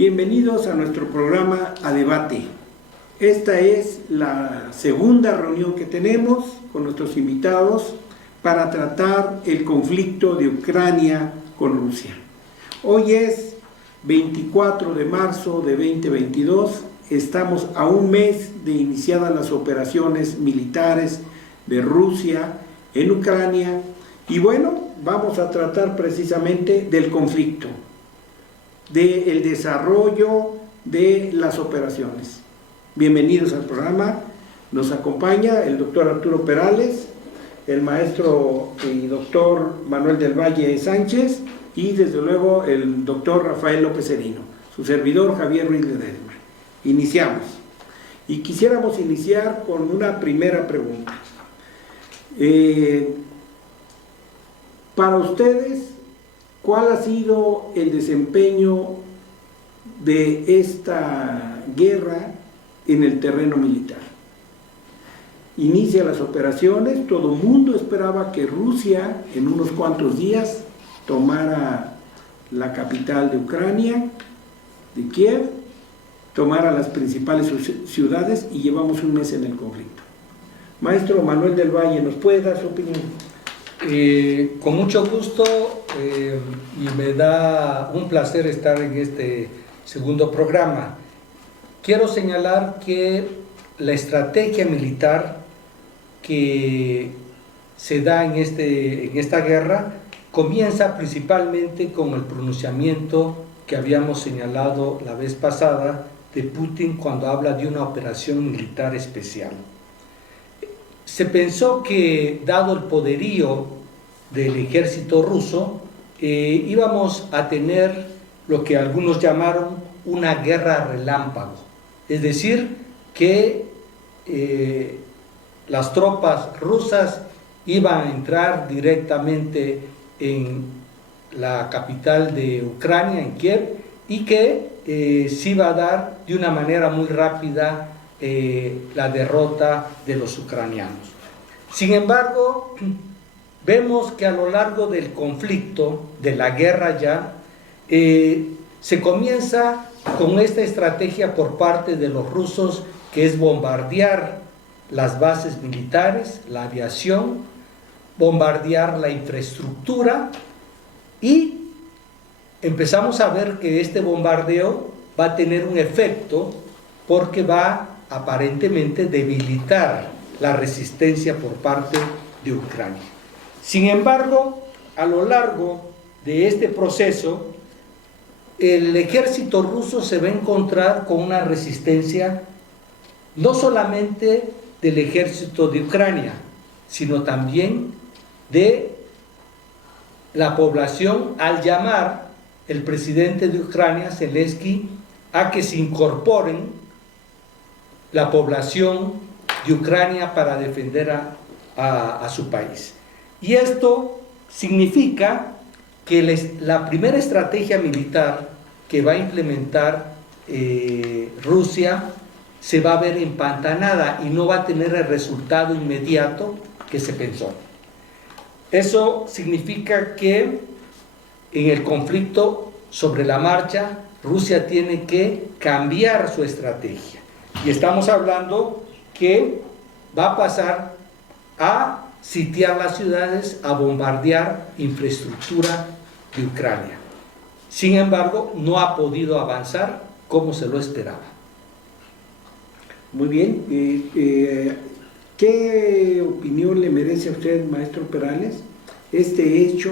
Bienvenidos a nuestro programa A Debate. Esta es la segunda reunión que tenemos con nuestros invitados para tratar el conflicto de Ucrania con Rusia. Hoy es 24 de marzo de 2022, estamos a un mes de iniciadas las operaciones militares de Rusia en Ucrania y bueno, vamos a tratar precisamente del conflicto, del desarrollo de las operaciones. Bienvenidos al programa, nos acompaña el doctor Arturo Perales, el maestro y doctor Manuel del Valle Sánchez y desde luego el doctor Rafael López Serino, su servidor Javier Ruiz Ledesma. Iniciamos y quisiéramos iniciar con una primera pregunta. Para ustedes, ¿cuál ha sido el desempeño de esta guerra en el terreno militar? Inicia las operaciones, todo el mundo esperaba que Rusia en unos cuantos días tomara la capital de Ucrania, de Kiev, tomara las principales ciudades y llevamos un mes en el conflicto. Maestro Manuel del Valle, ¿nos puede dar su opinión? Con mucho gusto y me da un placer estar en este segundo programa. Quiero señalar que la estrategia militar que se da en esta guerra comienza principalmente con el pronunciamiento que habíamos señalado la vez pasada de Putin cuando habla de una operación militar especial. Se pensó que, dado el poderío del ejército ruso, íbamos a tener lo que algunos llamaron una guerra relámpago, es decir, que las tropas rusas iban a entrar directamente en la capital de Ucrania, en Kiev, y que se iba a dar de una manera muy rápida la derrota de los ucranianos. Sin embargo, vemos que a lo largo del conflicto, de la guerra ya, se comienza con esta estrategia por parte de los rusos, que es bombardear las bases militares, la aviación, bombardear la infraestructura, y empezamos a ver que este bombardeo va a tener un efecto porque va aparentemente debilitar la resistencia por parte de Ucrania. Sin embargo, a lo largo de este proceso, el ejército ruso se va a encontrar con una resistencia no solamente del ejército de Ucrania, sino también de la población, al llamar el presidente de Ucrania, Zelensky, a que se incorporen la población de Ucrania para defender a su país. Y esto significa que la primera estrategia militar que va a implementar Rusia se va a ver empantanada y no va a tener el resultado inmediato que se pensó. Eso significa que en el conflicto sobre la marcha, Rusia tiene que cambiar su estrategia. Y estamos hablando que va a pasar a sitiar las ciudades, a bombardear infraestructura de Ucrania. Sin embargo, no ha podido avanzar como se lo esperaba. Muy bien. ¿Qué opinión le merece a usted, maestro Perales, este hecho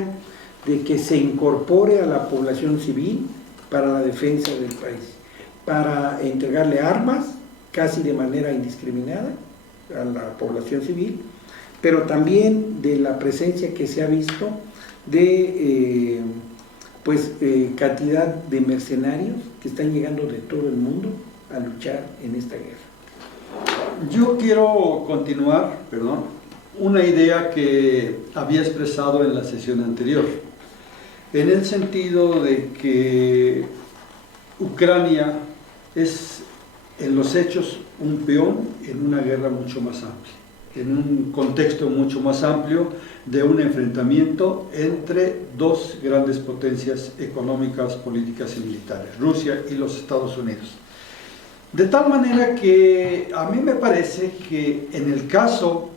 de que se incorpore a la población civil para la defensa del país, para entregarle armas casi de manera indiscriminada a la población civil, pero también de la presencia que se ha visto de cantidad de mercenarios que están llegando de todo el mundo a luchar en esta guerra? Yo quiero continuar, una idea que había expresado en la sesión anterior, en el sentido de que Ucrania es en los hechos un peón en una guerra mucho más amplia. en un contexto mucho más amplio de un enfrentamiento entre dos grandes potencias económicas, políticas y militares, Rusia y los Estados Unidos. De tal manera que a mí me parece que en el caso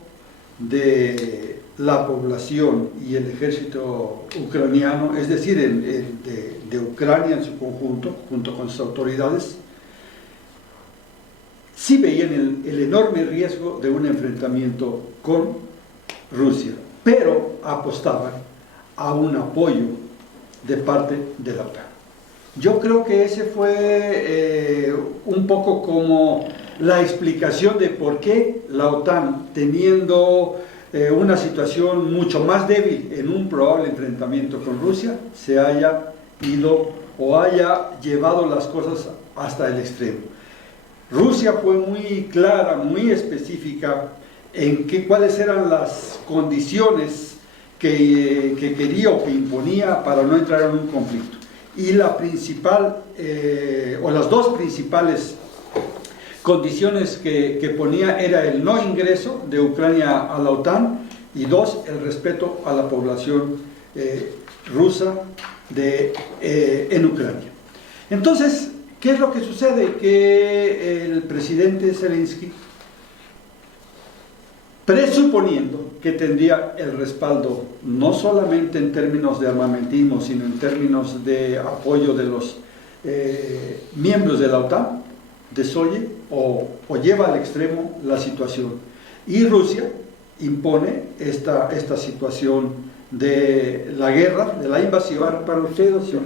de la población y el ejército ucraniano, es decir, de Ucrania en su conjunto, junto con sus autoridades, sí veían el enorme riesgo de un enfrentamiento con Rusia, pero apostaban a un apoyo de parte de la OTAN. Yo creo que ese fue un poco como la explicación de por qué la OTAN, teniendo una situación mucho más débil en un probable enfrentamiento con Rusia, se haya ido o haya llevado las cosas hasta el extremo. Rusia fue muy clara, muy específica en cuáles eran las condiciones que quería o que imponía para no entrar en un conflicto. Y la principal, o las dos principales condiciones que ponía era el no ingreso de Ucrania a la OTAN y dos, el respeto a la población rusa en Ucrania. Entonces, ¿qué es lo que sucede? Que el presidente Zelensky, presuponiendo que tendría el respaldo no solamente en términos de armamentismo, sino en términos de apoyo de los miembros de la OTAN, desoye o lleva al extremo la situación. Y Rusia impone esta situación de la guerra, de la invasión. Para usted, doctor,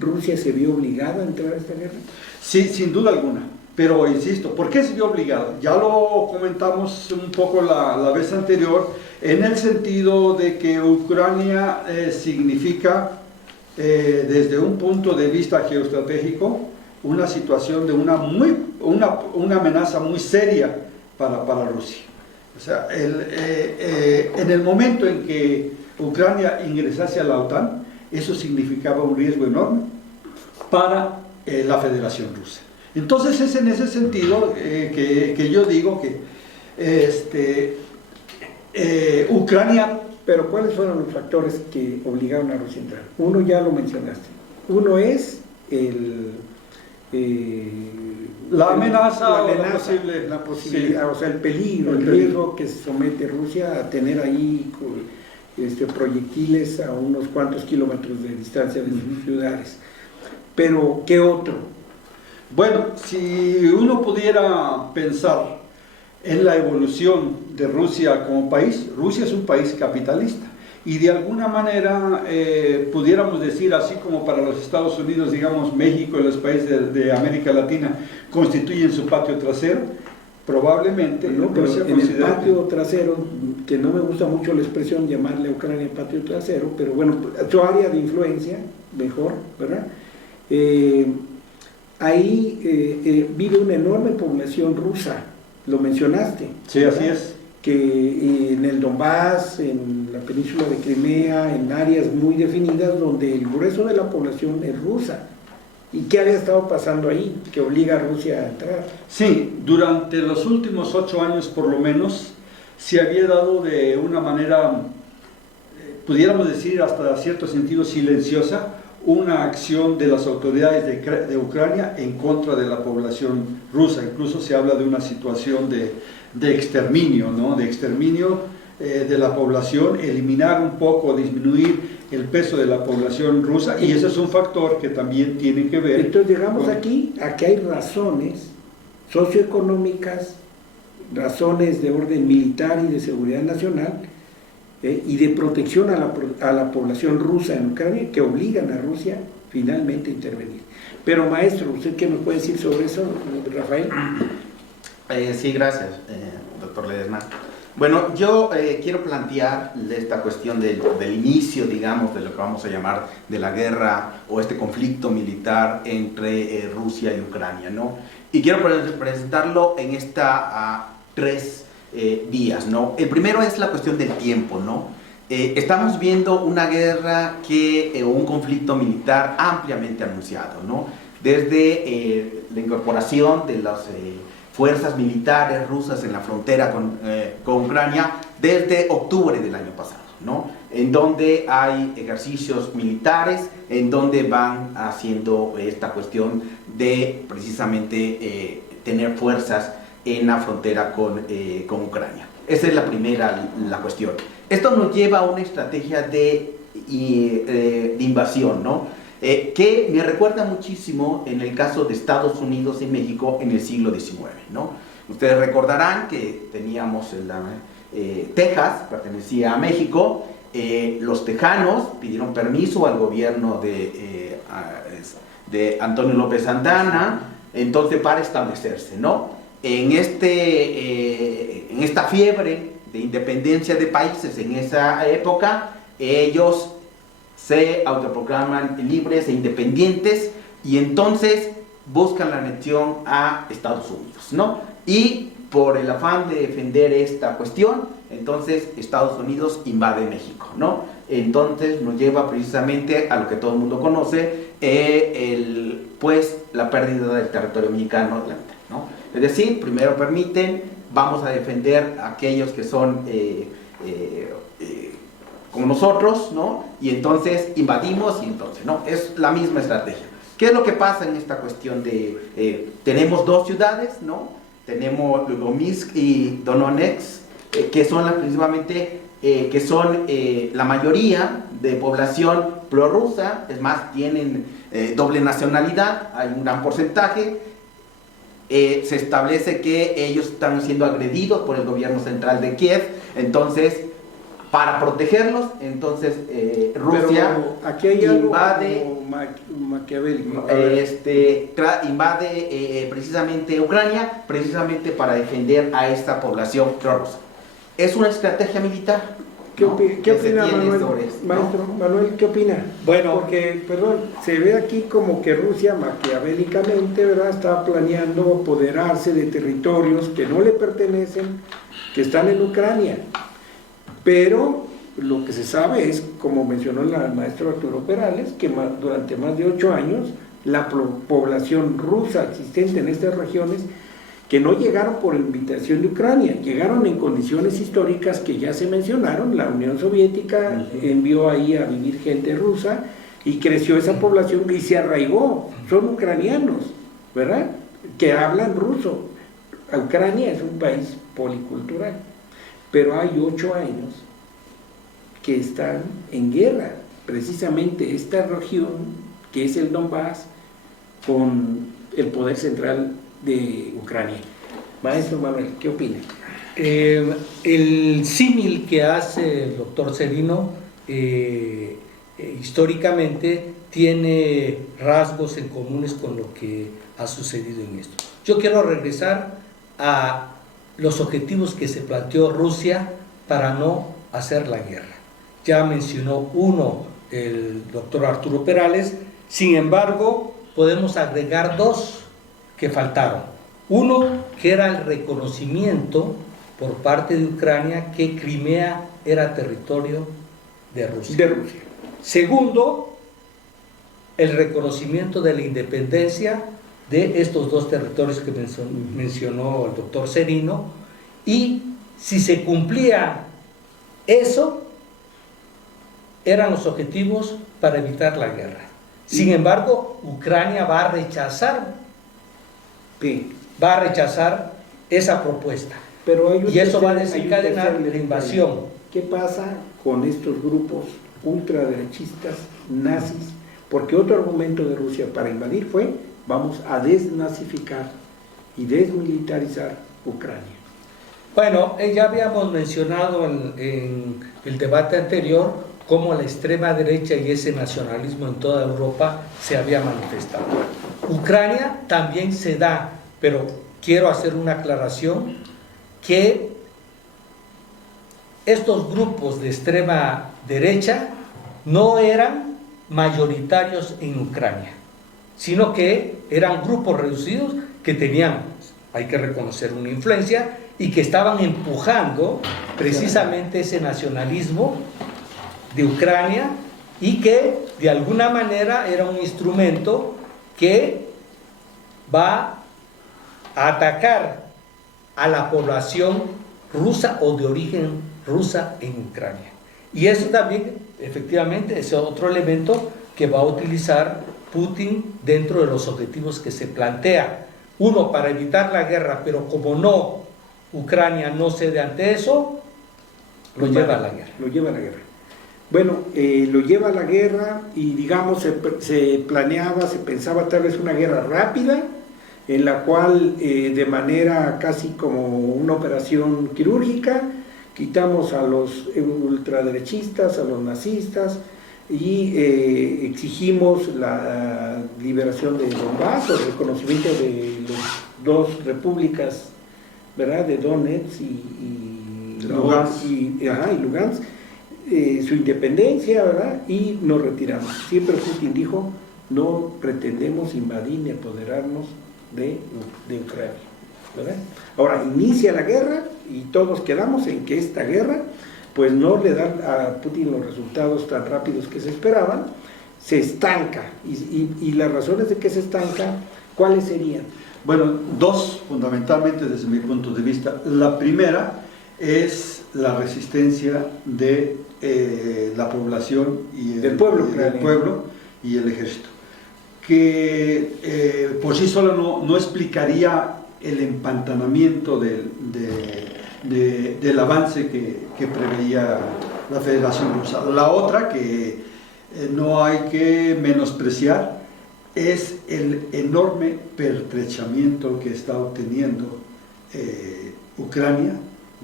¿Rusia se vio obligada a entrar a esta guerra? Sí, sin duda alguna. Pero insisto, ¿por qué se vio obligada? Ya lo comentamos un poco la vez anterior, en el sentido de que Ucrania significa, desde un punto de vista geoestratégico, una situación de una amenaza muy seria para Rusia. O sea, en el momento en que Ucrania ingresase a la OTAN, eso significaba un riesgo enorme para la Federación Rusa. Entonces es en ese sentido que yo digo que Ucrania... Pero ¿cuáles fueron los factores que obligaron a Rusia a entrar? Uno ya lo mencionaste. Uno es la amenaza, la posibilidad, sí. O sea, el peligro, el riesgo que se somete Rusia a tener ahí proyectiles a unos cuantos kilómetros de distancia de sus ciudades. Pero, ¿qué otro? Bueno, si uno pudiera pensar en la evolución de Rusia como país, Rusia es un país capitalista y de alguna manera pudiéramos decir, así como para los Estados Unidos, digamos, México y los países de América Latina constituyen su patio trasero, probablemente no, pero Rusia en el patio trasero, que no me gusta mucho la expresión llamarle a Ucrania patio trasero, pero bueno, su área de influencia, mejor, ¿verdad? Ahí vive una enorme población rusa, lo mencionaste. Sí, ¿verdad? Así es. Que en el Donbass, en la península de Crimea, en áreas muy definidas donde el grueso de la población es rusa. ¿Y qué había estado pasando ahí que obliga a Rusia a entrar? Sí, durante los últimos 8 años por lo menos se había dado de una manera, pudiéramos decir hasta cierto sentido silenciosa, una acción de las autoridades de Ucrania en contra de la población rusa. Incluso se habla de una situación de exterminio, ¿no? De exterminio de la población, eliminar un poco, disminuir el peso de la población rusa, y eso es un factor que también tiene que ver. Entonces llegamos aquí a que hay razones socioeconómicas, razones de orden militar y de seguridad nacional, y de protección a la población rusa en Ucrania, que obligan a Rusia finalmente a intervenir. Pero maestro, ¿usted qué nos puede decir sobre eso, Rafael? Sí, gracias, doctor Ledesma. Bueno, yo quiero plantear esta cuestión del inicio, digamos, de lo que vamos a llamar de la guerra o este conflicto militar entre Rusia y Ucrania, ¿no? Y quiero presentarlo en tres vías, ¿no? El primero es la cuestión del tiempo, ¿no? Estamos viendo una guerra o un conflicto militar ampliamente anunciado, ¿no? Desde la incorporación de los fuerzas militares rusas en la frontera con Ucrania desde octubre del año pasado, ¿no? En donde hay ejercicios militares, en donde van haciendo esta cuestión de precisamente tener fuerzas en la frontera con Ucrania. Esa es la primera la cuestión. Esto nos lleva a una estrategia de invasión, ¿no? Que me recuerda muchísimo en el caso de Estados Unidos y México en el siglo XIX, ¿no? Ustedes recordarán que teníamos Texas, pertenecía a México, los tejanos pidieron permiso al gobierno de Antonio López Santana, entonces para establecerse, ¿no? En esta fiebre de independencia de países en esa época, ellos se autoproclaman libres e independientes y entonces buscan la anexión a Estados Unidos, ¿no? Y por el afán de defender esta cuestión, entonces Estados Unidos invade México, ¿no? Entonces nos lleva precisamente a lo que todo el mundo conoce, pues la pérdida del territorio mexicano, ¿no? Es decir, primero permiten, vamos a defender a aquellos que son como nosotros, ¿no? Y entonces invadimos y entonces, ¿no? Es la misma estrategia. ¿Qué es lo que pasa en esta cuestión de, tenemos dos ciudades, ¿no? Tenemos Lugansk y Donetsk, que son principalmente, que son la mayoría de población prorrusa, es más, tienen doble nacionalidad, hay un gran porcentaje. Se establece que ellos están siendo agredidos por el gobierno central de Kiev, entonces para protegerlos, entonces Rusia aquí hay invade, algo maquiavélico. Invade precisamente Ucrania, precisamente para defender a esta población prorrusa. Es una estrategia militar. ¿Qué, ¿no? ¿qué opina Manuel? Sobre esto, Maestro, ¿no? Manuel, ¿qué opina? Bueno, porque, perdón, se ve aquí como que Rusia maquiavélicamente, ¿verdad?, está planeando apoderarse de territorios que no le pertenecen, que están en Ucrania. Pero lo que se sabe es, como mencionó el maestro Arturo Perales, que durante más de 8 años la población rusa existente en estas regiones, que no llegaron por invitación de Ucrania, llegaron en condiciones históricas que ya se mencionaron. La Unión Soviética envió ahí a vivir gente rusa y creció esa población y se arraigó, son ucranianos, ¿verdad?, que hablan ruso. Ucrania es un país policultural, pero hay 8 años que están en guerra, precisamente esta región, que es el Donbass, con el poder central de Ucrania. Maestro Manuel, ¿qué opina? El símil que hace el doctor Serino históricamente tiene rasgos en comunes con lo que ha sucedido en esto. Yo quiero regresar a los objetivos que se planteó Rusia para no hacer la guerra. Ya mencionó uno el doctor Arturo Perales, sin embargo podemos agregar dos que faltaron. Uno, que era el reconocimiento por parte de Ucrania que Crimea era territorio de Rusia. Segundo, el reconocimiento de la independencia de estos dos territorios que mencionó el doctor Serino, y si se cumplía eso, eran los objetivos para evitar la guerra. Sin embargo, Ucrania va a rechazar esa propuesta, pero y eso va a desencadenar la invasión. ¿Qué pasa con estos grupos ultraderechistas nazis? Porque otro argumento de Rusia para invadir fue: vamos a desnazificar y desmilitarizar Ucrania. Bueno, ya habíamos mencionado en el debate anterior cómo la extrema derecha y ese nacionalismo en toda Europa se había manifestado. Ucrania también se da, pero quiero hacer una aclaración, que estos grupos de extrema derecha no eran mayoritarios en Ucrania, sino que eran grupos reducidos que tenían, hay que reconocer, una influencia y que estaban empujando precisamente ese nacionalismo de Ucrania, y que de alguna manera era un instrumento que va a atacar a la población rusa o de origen rusa en Ucrania. Y eso también, efectivamente, es otro elemento que va a utilizar Putin dentro de los objetivos que se plantea. Uno, para evitar la guerra, pero como no, Ucrania no cede ante eso, lo lleva a la guerra. Lo lleva a la guerra. Bueno, lo lleva a la guerra y digamos se planeaba, se pensaba tal vez una guerra rápida, en la cual de manera casi como una operación quirúrgica, quitamos a los ultraderechistas, a los nazistas y exigimos la liberación de Donbass, o el reconocimiento de las dos repúblicas, ¿verdad?, de Donetsk y Lugansk, su independencia, ¿verdad?, y nos retiramos. Siempre Putin dijo, no pretendemos invadir ni apoderarnos de Ucrania, ¿verdad? Ahora inicia la guerra y todos quedamos en que esta guerra pues no le da a Putin los resultados tan rápidos que se esperaban, se estanca. Y las razones de que se estanca, ¿cuáles serían? Bueno, dos fundamentalmente desde mi punto de vista. La primera es la resistencia de la población y del pueblo y el ejército, que por sí solo no explicaría el empantanamiento del avance que preveía la Federación Rusa. La otra, que no hay que menospreciar, es el enorme pertrechamiento que está obteniendo Ucrania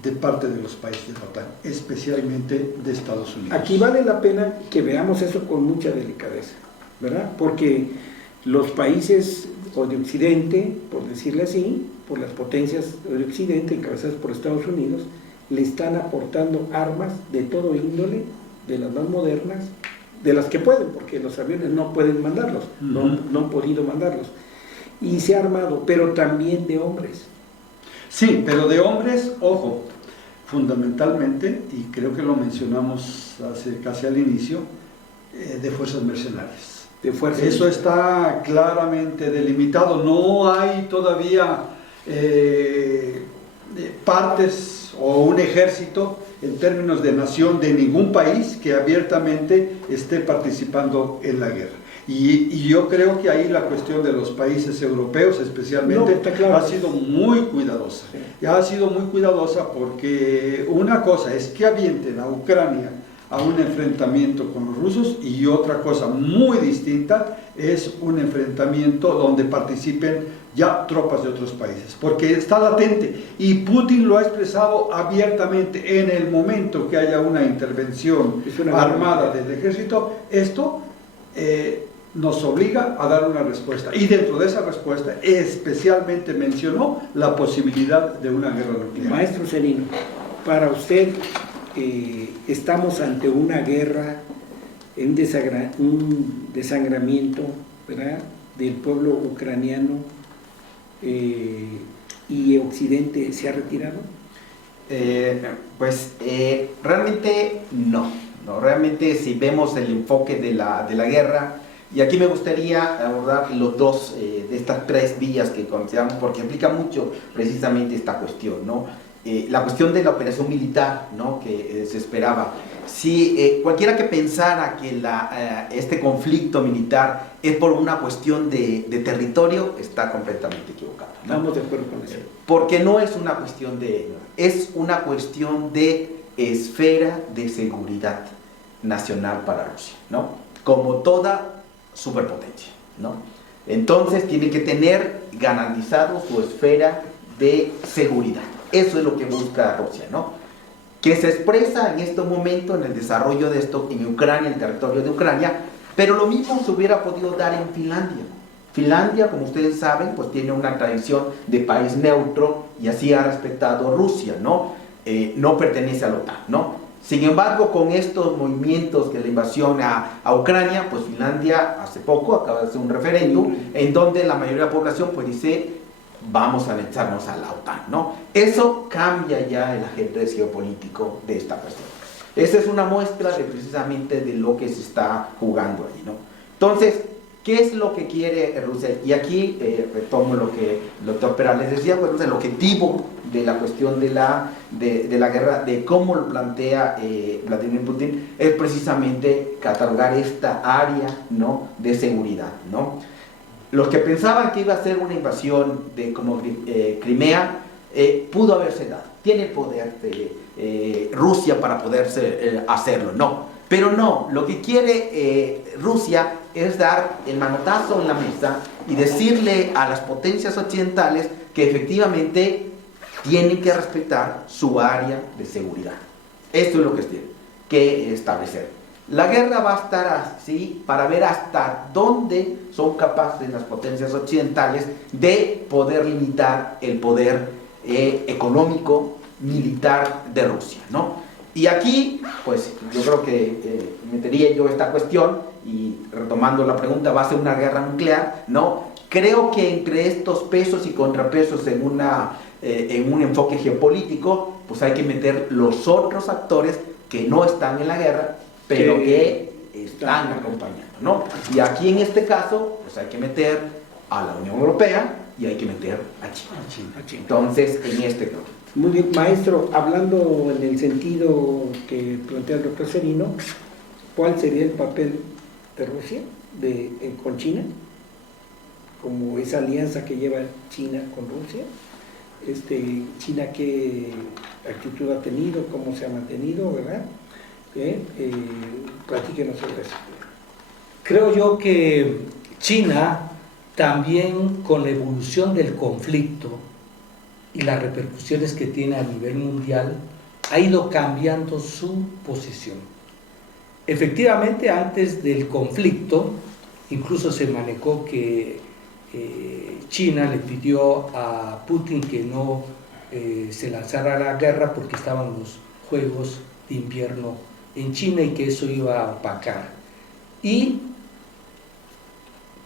de parte de los países de la OTAN, especialmente de Estados Unidos. Aquí vale la pena que veamos eso con mucha delicadeza, ¿verdad? Porque los países o de Occidente, por decirle así, por las potencias de Occidente encabezadas por Estados Unidos, le están aportando armas de todo índole, de las más modernas, de las que pueden, porque los aviones no pueden mandarlos, no han podido mandarlos, y se ha armado, pero también de hombres. Sí, pero de hombres, ojo, fundamentalmente, y creo que lo mencionamos casi al inicio, de fuerzas mercenarias. Eso está claramente delimitado, no hay todavía partes o un ejército en términos de nación de ningún país que abiertamente esté participando en la guerra. Y yo creo que ahí la cuestión de los países europeos especialmente ha sido muy cuidadosa. Sí. Ha sido muy cuidadosa porque una cosa es que avienten a Ucrania a un enfrentamiento con los rusos y otra cosa muy distinta es un enfrentamiento donde participen ya tropas de otros países, porque está latente y Putin lo ha expresado abiertamente. En el momento que haya una intervención armada del ejército, esto nos obliga a dar una respuesta, y dentro de esa respuesta especialmente mencionó la posibilidad de una guerra nuclear. Maestro Serino, para usted estamos ante una guerra, un desangramiento, ¿verdad?, del pueblo ucraniano, y Occidente se ha retirado. Realmente no, realmente si vemos el enfoque de la guerra, y aquí me gustaría abordar los dos de estas tres vías que consideramos, porque implica mucho precisamente esta cuestión, ¿no? La cuestión de la operación militar, ¿no?, que se esperaba. Si cualquiera que pensara que este conflicto militar es por una cuestión de territorio, está completamente equivocado, ¿no? Estamos de acuerdo con eso. Porque no es una cuestión es una cuestión de esfera de seguridad nacional para Rusia, ¿no? Como toda superpotencia, ¿no? Entonces tiene que tener garantizado su esfera de seguridad. Eso es lo que busca Rusia, ¿no? Que se expresa en estos momentos en el desarrollo de esto en Ucrania, en el territorio de Ucrania, pero lo mismo se hubiera podido dar en Finlandia. Finlandia, como ustedes saben, pues tiene una tradición de país neutro y así ha respetado Rusia, ¿no? No pertenece a la OTAN, ¿no? Sin embargo, con estos movimientos de la invasión a Ucrania, pues Finlandia hace poco acaba de hacer un referéndum en donde la mayoría de la población pues dice vamos a anexarnos a la OTAN, ¿no? Eso cambia ya el ajedrez geopolítico de esta cuestión. Esa es una muestra precisamente de lo que se está jugando ahí, ¿no? Entonces, ¿qué es lo que quiere Rusia? Y aquí retomo lo que el doctor Perales decía, bueno, el objetivo de la cuestión de la guerra, de cómo lo plantea Vladimir Putin, es precisamente catalogar esta área, ¿no?, de seguridad, ¿no? Los que pensaban que iba a ser una invasión como Crimea, pudo haberse dado. Tiene el poder Rusia para poderse hacerlo, no. Pero no, lo que quiere Rusia es dar el manotazo en la mesa y decirle a las potencias occidentales que efectivamente tienen que respetar su área de seguridad. Esto es lo que tiene que establecer. La guerra va a estar así para ver hasta dónde son capaces las potencias occidentales de poder limitar el poder económico, militar de Rusia, ¿no? Y aquí, pues yo creo que metería yo esta cuestión, y retomando la pregunta, ¿va a ser una guerra nuclear? No, creo que entre estos pesos y contrapesos en un enfoque geopolítico, pues hay que meter los otros actores que no están en la guerra, pero que están acompañando, ¿no? Y aquí en este caso, pues hay que meter a la Unión Europea y hay que meter a China. Entonces, en este caso. Muy bien, maestro, hablando en el sentido que plantea el doctor Serino, ¿cuál sería el papel de Rusia con China? Como esa alianza que lleva China con Rusia. China, ¿qué actitud ha tenido? ¿Cómo se ha mantenido? ¿Verdad? Platíquenos sobre eso. Creo yo que China también, con la evolución del conflicto y las repercusiones que tiene a nivel mundial, ha ido cambiando su posición. Efectivamente, antes del conflicto, incluso se manejó que China le pidió a Putin que no se lanzara a la guerra porque estaban los Juegos de Invierno en China y que eso iba a opacar. Y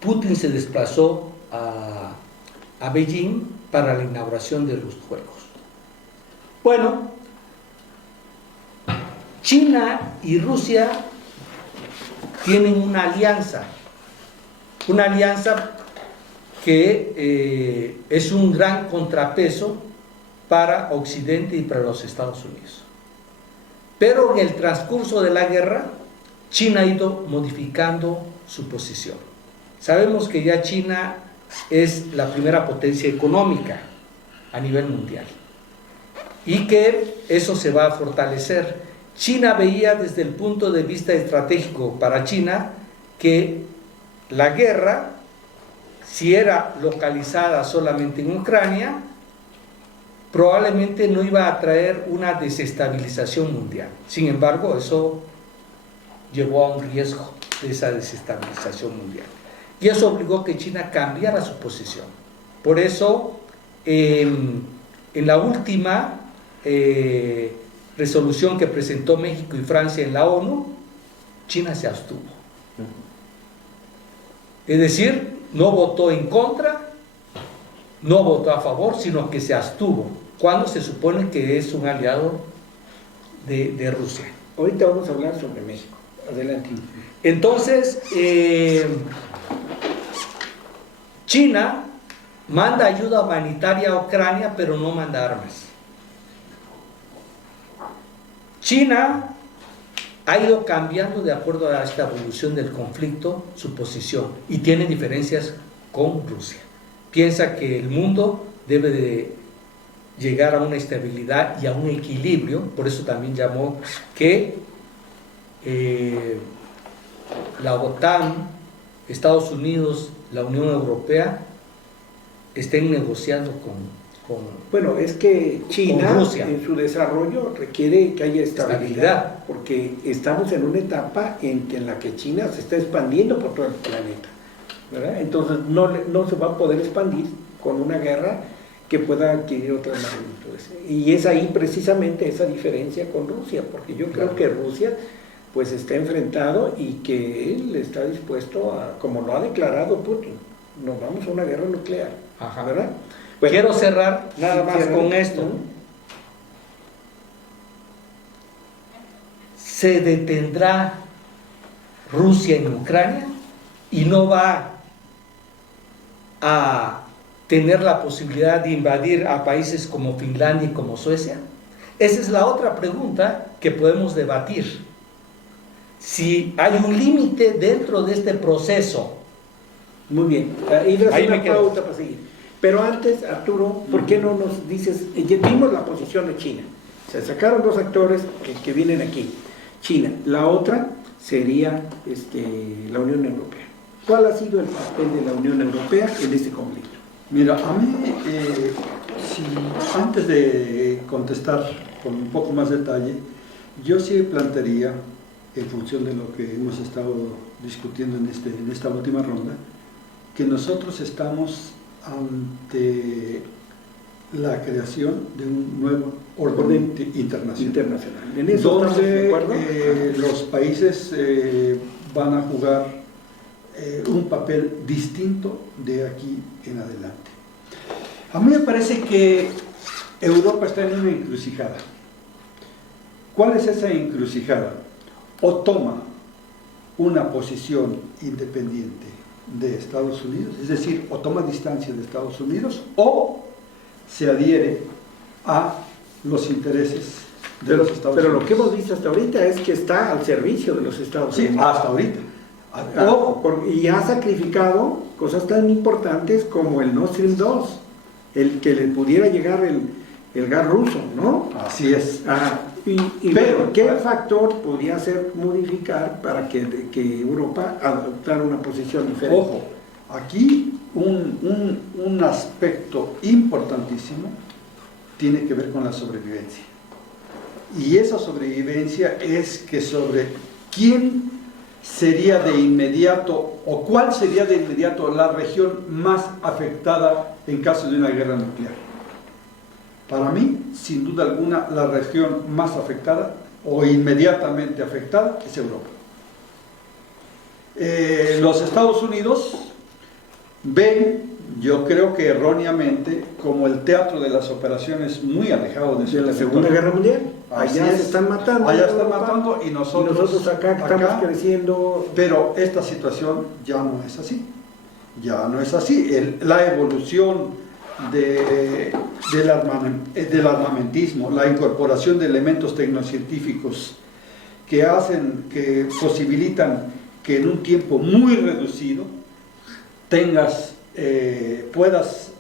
Putin se desplazó a Beijing para la inauguración de los Juegos. Bueno, China y Rusia tienen una alianza que es un gran contrapeso para Occidente y para los Estados Unidos. Pero en el transcurso de la guerra, China ha ido modificando su posición. Sabemos que ya China es la primera potencia económica a nivel mundial y que eso se va a fortalecer. China veía desde el punto de vista estratégico para China que la guerra, si era localizada solamente en Ucrania, probablemente no iba a traer una desestabilización mundial. Sin embargo, eso llevó a un riesgo de esa desestabilización mundial. Y eso obligó a que China cambiara su posición. Por eso, en la última resolución que presentó México y Francia en la ONU, China se abstuvo. Es decir, no votó en contra, no votó a favor, sino que se abstuvo, cuando se supone que es un aliado de Rusia. Ahorita vamos a hablar sobre México. Adelante. Entonces, China manda ayuda humanitaria a Ucrania, pero no manda armas. China ha ido cambiando de acuerdo a esta evolución del conflicto su posición y tiene diferencias con Rusia. Piensa que el mundo debe de llegar a una estabilidad y a un equilibrio, por eso también llamó que la OTAN, Estados Unidos, la Unión Europea estén negociando con bueno, es que China Rusia, en su desarrollo requiere que haya estabilidad, porque estamos en una etapa en la que China se está expandiendo por todo el planeta, ¿verdad? Entonces no se va a poder expandir con una guerra que pueda adquirir otras magnitudes. Y es ahí precisamente esa diferencia con Rusia, porque yo creo que Rusia pues está enfrentado y que él está dispuesto a, como lo ha declarado Putin, nos vamos a una guerra nuclear, ¿verdad? Bueno, quiero cerrar nada más con esto. Se detendrá Rusia en Ucrania y no va a tener la posibilidad de invadir a países como Finlandia y como Suecia? Esa es la otra pregunta que podemos debatir. Si hay un límite dentro de este proceso. Muy bien, Hidra, Ahí una me quedo. pauta para seguir. Pero antes, Arturo, ¿por qué no nos dices, ya vimos la posición de China? Se sacaron dos actores que vienen aquí, China. La otra sería la Unión Europea. ¿Cuál ha sido el papel de la Unión Europea en este conflicto? Mira, a mí, antes de contestar con un poco más detalle, yo sí plantearía, en función de lo que hemos estado discutiendo en esta última ronda, que nosotros estamos ante la creación de un nuevo orden internacional. ¿En eso estamos de donde acuerdo? los países van a jugar un papel distinto de aquí en adelante. A mí me parece que Europa está en una encrucijada. ¿Cuál es esa encrucijada? O toma una posición independiente de Estados Unidos, es decir, o toma distancia de Estados Unidos, o se adhiere a los intereses de los Estados Unidos. Pero lo que hemos visto hasta ahorita es que está al servicio de los Estados Sí, Unidos. hasta ahorita. Y ha sacrificado cosas tan importantes como el Nord Stream 2, el que le pudiera llegar el gas ruso, ¿no? Así es. Pero, ¿qué factor podría hacer modificar para que Europa adoptara una posición diferente? Ojo, aquí un aspecto importantísimo tiene que ver con la sobrevivencia. Y esa sobrevivencia es que sobre quién sería de inmediato o cuál sería de inmediato la región más afectada en caso de una guerra nuclear. Para mí, sin duda alguna, la región más afectada o inmediatamente afectada es Europa. Los Estados Unidos ven, yo creo que erróneamente, como el teatro de las operaciones muy alejado de su De la territorio. Segunda Guerra Mundial. Así Allá es. se están matando. Allá en están Europa, matando y nosotros acá estamos creciendo. Pero esta situación ya no es así. Ya no es así. La evolución del armamentismo, la incorporación de elementos tecnocientíficos que posibilitan que en un tiempo muy reducido puedas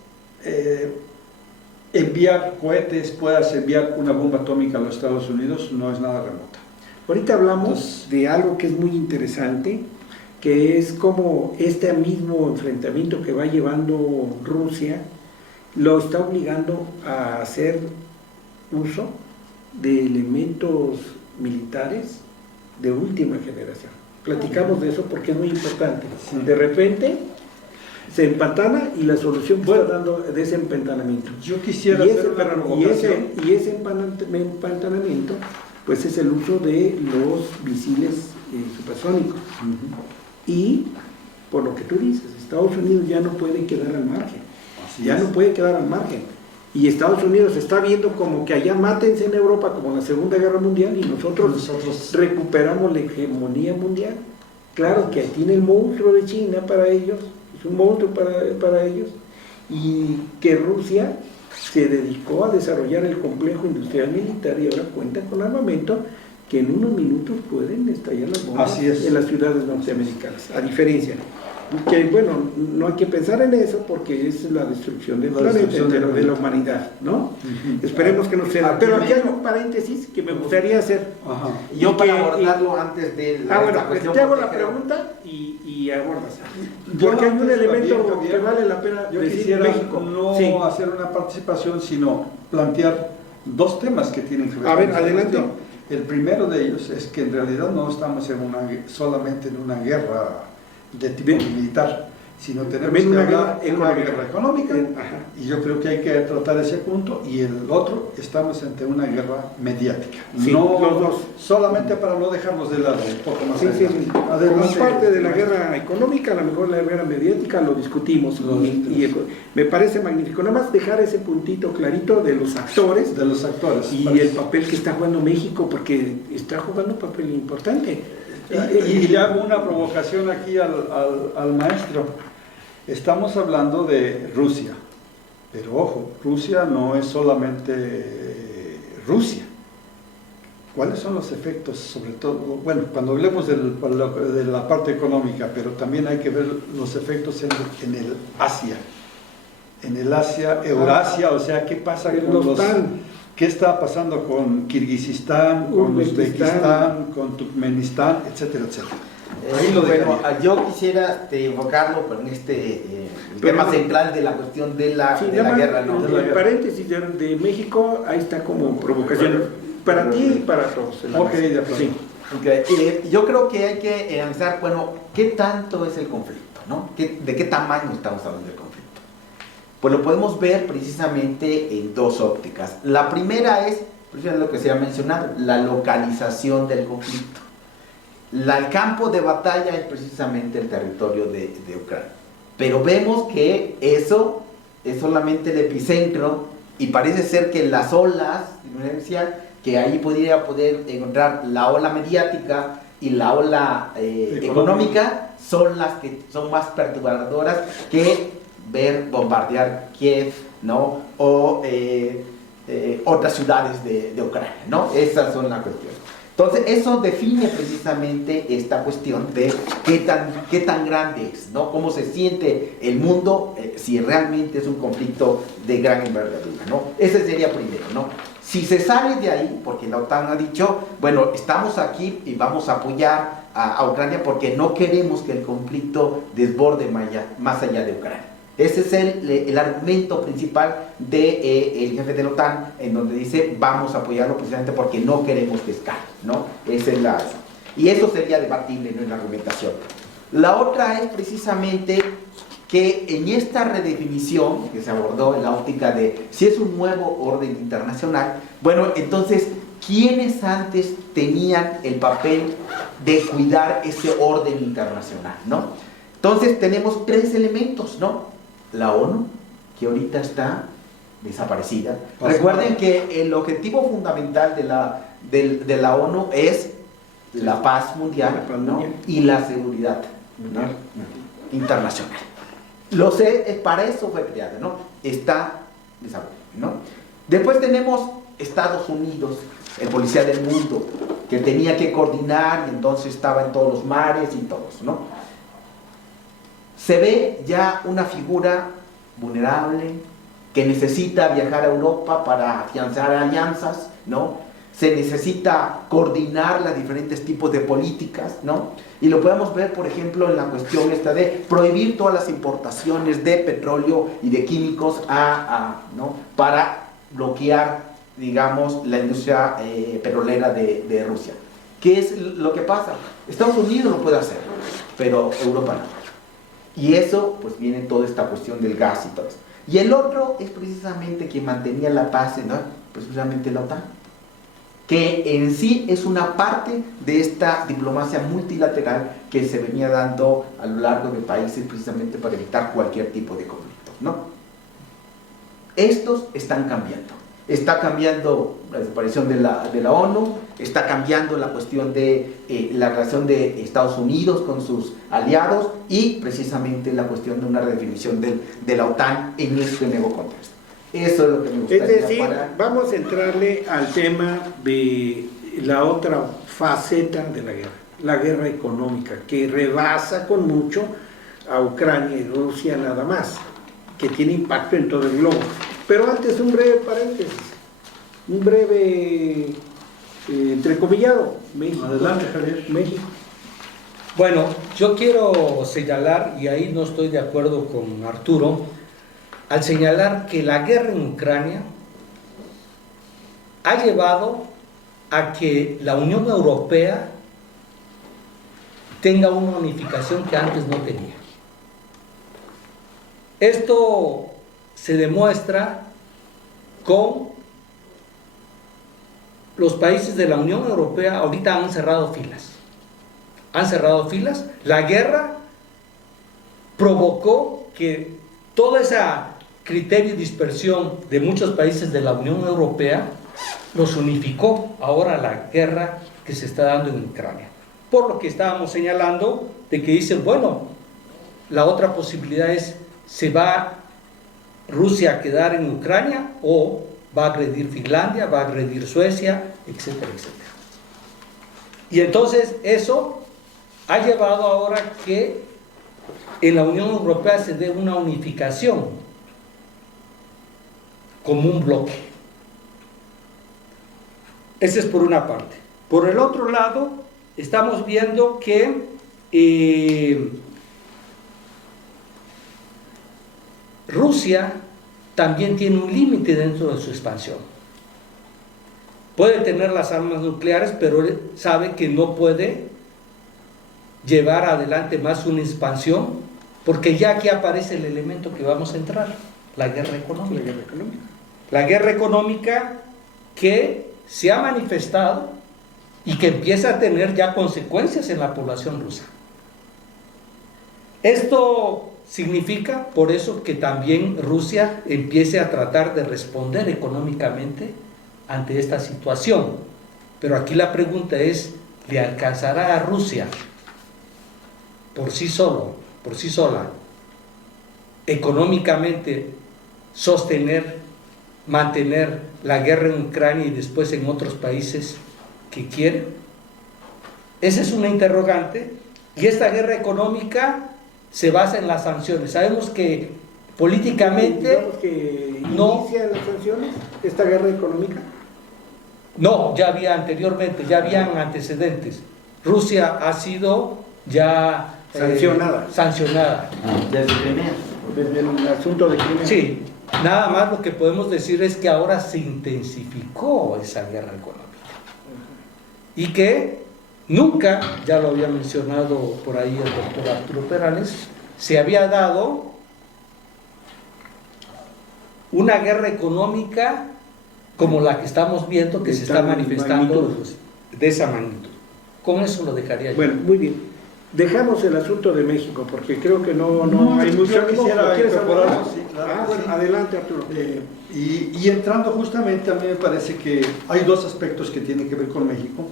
enviar cohetes, puedas enviar una bomba atómica a los Estados Unidos, no es nada remota. Ahorita hablamos de algo que es muy interesante, que es como este mismo enfrentamiento que va llevando Rusia lo está obligando a hacer uso de elementos militares de última generación. Platicamos de eso porque es muy importante. Sí. De repente se empantana y la solución está dando de ese empantanamiento. Yo quisiera hacer una provocación. Y ese empantanamiento pues es el uso de los misiles supersónicos. Y por lo que tú dices, Estados Unidos ya no puede quedar al margen. No puede quedar al margen. Y Estados Unidos está viendo como que allá mátense en Europa como en la Segunda Guerra Mundial y nosotros recuperamos la hegemonía mundial. Claro que tiene el monstruo de China para ellos, es un monstruo para ellos, y que Rusia se dedicó a desarrollar el complejo industrial militar y ahora cuenta con armamento que en unos minutos pueden estallar las bombas en las ciudades norteamericanas. A diferencia que, bueno, no hay que pensar en eso porque es la destrucción del planeta, de la humanidad, ¿no? Esperemos que no sea. Pero aquí hay un paréntesis que me gustaría hacer. Yo para abordarlo antes de esta cuestión, te hago la pregunta y abordas. Porque hay un elemento que vale la pena yo decir. quisiera México. no hacer una participación, sino plantear dos temas que tienen que ver con esta adelante. cuestión. El primero de ellos es que en realidad no estamos solamente en una guerra de tipo militar, sino tenemos que hablar en una guerra económica, y yo creo que hay que tratar ese punto, y el otro, estamos ante una guerra mediática, no los dos. Solamente para no dejarlos de lado un poco más adelante. Como parte de la guerra económica, a lo mejor la guerra mediática lo discutimos, y me parece magnífico. Nada más dejar ese puntito clarito de los actores y el papel que está jugando México, porque está jugando un papel importante. Y le hago una provocación aquí al maestro. Estamos hablando de Rusia, Pero ojo, Rusia no es solamente Rusia. ¿Cuáles son los efectos, sobre todo, bueno, cuando hablemos de la parte económica, pero también hay que ver los efectos en el Asia, Eurasia, o sea, ¿qué pasa con los... ¿Qué está pasando con Kirguistán, con Uzbekistán, con Turkmenistán, etcétera, etcétera? Ahí lo bueno, yo quisiera enfocarlo en el tema central de la cuestión de la guerra. ¿No? El paréntesis de México, ahí está como provocación para ti y para todos. Ok, de acuerdo. Sí. Okay. Yo creo que hay que analizar, bueno, ¿qué tanto es el conflicto? ¿No? ¿De qué tamaño estamos hablando del conflicto? Pues lo podemos ver precisamente en dos ópticas. La primera es, precisamente lo que se ha mencionado, la localización del conflicto. El campo de batalla es precisamente el territorio de Ucrania. Pero vemos que eso es solamente el epicentro y parece ser que las olas de violencia, que ahí podría poder encontrar la ola mediática y la ola económica, son las que son más perturbadoras que ver bombardear Kiev, ¿no? O otras ciudades de Ucrania, ¿no? Esas son las cuestiones. Entonces, eso define precisamente esta cuestión de qué tan grande es, ¿no? Cómo se siente el mundo si realmente es un conflicto de gran envergadura, ¿no? Ese sería primero, ¿no? Si se sale de ahí, porque la OTAN ha dicho, bueno, estamos aquí y vamos a apoyar a Ucrania porque no queremos que el conflicto desborde más allá de Ucrania. Ese es el argumento principal del jefe de la OTAN, en donde dice, vamos a apoyarlo precisamente porque no queremos que escale, ¿no? Esa es y eso sería debatible, ¿no?, en la argumentación. La otra es precisamente que en esta redefinición que se abordó en la óptica de si es un nuevo orden internacional, bueno, entonces, ¿quiénes antes tenían el papel de cuidar ese orden internacional, ¿no? Entonces tenemos tres elementos, ¿no? La ONU, que ahorita está desaparecida. Recuerden que el objetivo fundamental de la ONU es la paz mundial, ¿no?, y la seguridad, ¿no?, internacional. Lo sé, para eso fue creada, ¿no? Está desaparecida, ¿no? Después tenemos Estados Unidos, el policía del mundo, que tenía que coordinar y entonces estaba en todos los mares y todo eso, ¿no? Se ve ya una figura vulnerable que necesita viajar a Europa para afianzar alianzas, ¿no? Se necesita coordinar los diferentes tipos de políticas, ¿no? Y lo podemos ver, por ejemplo, en la cuestión esta de prohibir todas las importaciones de petróleo y de químicos ¿no?, para bloquear, digamos, la industria petrolera de Rusia. ¿Qué es lo que pasa? Estados Unidos lo puede hacer, pero Europa no. Y eso, pues viene toda esta cuestión del gas y todo eso. Y el otro es precisamente quien mantenía la paz, ¿no?, pues precisamente la OTAN, que en sí es una parte de esta diplomacia multilateral que se venía dando a lo largo de países precisamente para evitar cualquier tipo de conflictos, ¿no? Estos están cambiando. Está cambiando la desaparición de la ONU, está cambiando la cuestión de la relación de Estados Unidos con sus aliados y precisamente la cuestión de una redefinición de la OTAN en este nuevo contexto. Eso es lo que me gustaría. Es decir, vamos a entrarle al tema de la otra faceta de la guerra económica, que rebasa con mucho a Ucrania y Rusia nada más, que tiene impacto en todo el globo. Pero antes un breve paréntesis, un breve entrecomillado. México. Adelante, Javier. México. Bueno, yo quiero señalar, y ahí no estoy de acuerdo con Arturo, al señalar que la guerra en Ucrania ha llevado a que la Unión Europea tenga una unificación que antes no tenía. Esto se demuestra con los países de la Unión Europea. Ahorita han cerrado filas. La guerra provocó que todo ese criterio y dispersión de muchos países de la Unión Europea los unificó ahora la guerra que se está dando en Ucrania. Por lo que estábamos señalando de que dicen, bueno, la otra posibilidad es se va Rusia a quedar en Ucrania o va a agredir Finlandia, va a agredir Suecia, etcétera, etcétera. Y entonces eso ha llevado ahora que en la Unión Europea se dé una unificación como un bloque. Ese es por una parte. Por el otro lado, estamos viendo que Rusia también tiene un límite dentro de su expansión. Puede tener las armas nucleares, pero él sabe que no puede llevar adelante más una expansión, porque ya aquí aparece el elemento que vamos a entrar, la guerra económica. La guerra económica. La guerra económica que se ha manifestado y que empieza a tener ya consecuencias en la población rusa. Esto significa, por eso, que también Rusia empiece a tratar de responder económicamente ante esta situación. Pero aquí la pregunta es, ¿le alcanzará a Rusia por sí sola, económicamente sostener, mantener la guerra en Ucrania y después en otros países que quieren? Esa es una interrogante, y esta guerra económica se basa en las sanciones. Sabemos que políticamente Digamos que no. inicia las sanciones, esta guerra económica. No, ya había anteriormente, ya habían antecedentes. Rusia ha sido ya sancionada. Desde Crimea. Desde el asunto de Crimea. Sí, nada más lo que podemos decir es que ahora se intensificó esa guerra económica. Y que nunca, ya lo había mencionado por ahí el doctor Arturo Perales, se había dado una guerra económica como la que estamos viendo que se está manifestando de esa magnitud. Con eso lo dejaría yo. Bueno, muy bien. Dejamos el asunto de México porque creo que no hay mucho. Yo quisiera ¿Quieres hablar? incorporarlo, sí, claro, Bueno, sí. adelante, Arturo. Y entrando justamente, a mí me parece que hay dos aspectos que tienen que ver con México.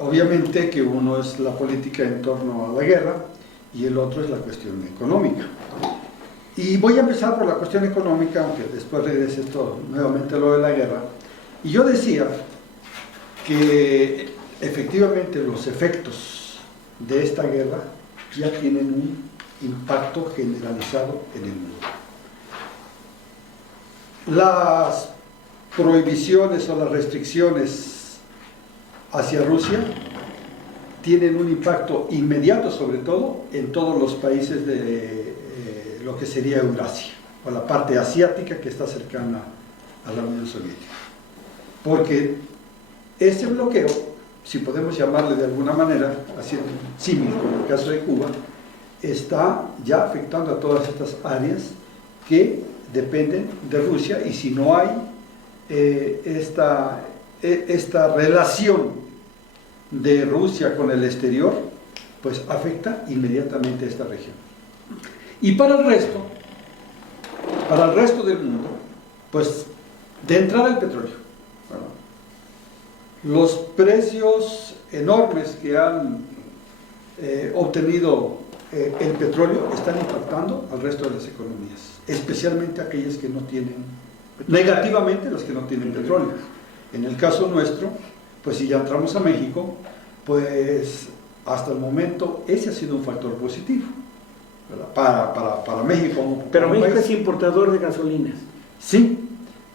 Obviamente que uno es la política en torno a la guerra y el otro es la cuestión económica. Y voy a empezar por la cuestión económica, aunque después regrese esto nuevamente a lo de la guerra. Y yo decía que efectivamente los efectos de esta guerra ya tienen un impacto generalizado en el mundo. Las prohibiciones o las restricciones hacia Rusia tienen un impacto inmediato, sobre todo en todos los países de lo que sería Eurasia, o la parte asiática que está cercana a la Unión Soviética. Porque ese bloqueo, si podemos llamarle de alguna manera, haciendo un símil con el caso de Cuba, está ya afectando a todas estas áreas que dependen de Rusia, y si no hay esta relación de Rusia con el exterior, pues afecta inmediatamente a esta región. Y para el resto del mundo, pues de entrada el petróleo, ¿verdad? Los precios enormes que han obtenido el petróleo están impactando al resto de las economías, especialmente aquellas que no tienen, negativamente las que no tienen petróleo. En el caso nuestro, pues si ya entramos a México, pues hasta el momento ese ha sido un factor positivo, ¿verdad? Para México. Pero como México país. es importador de gasolinas. Sí,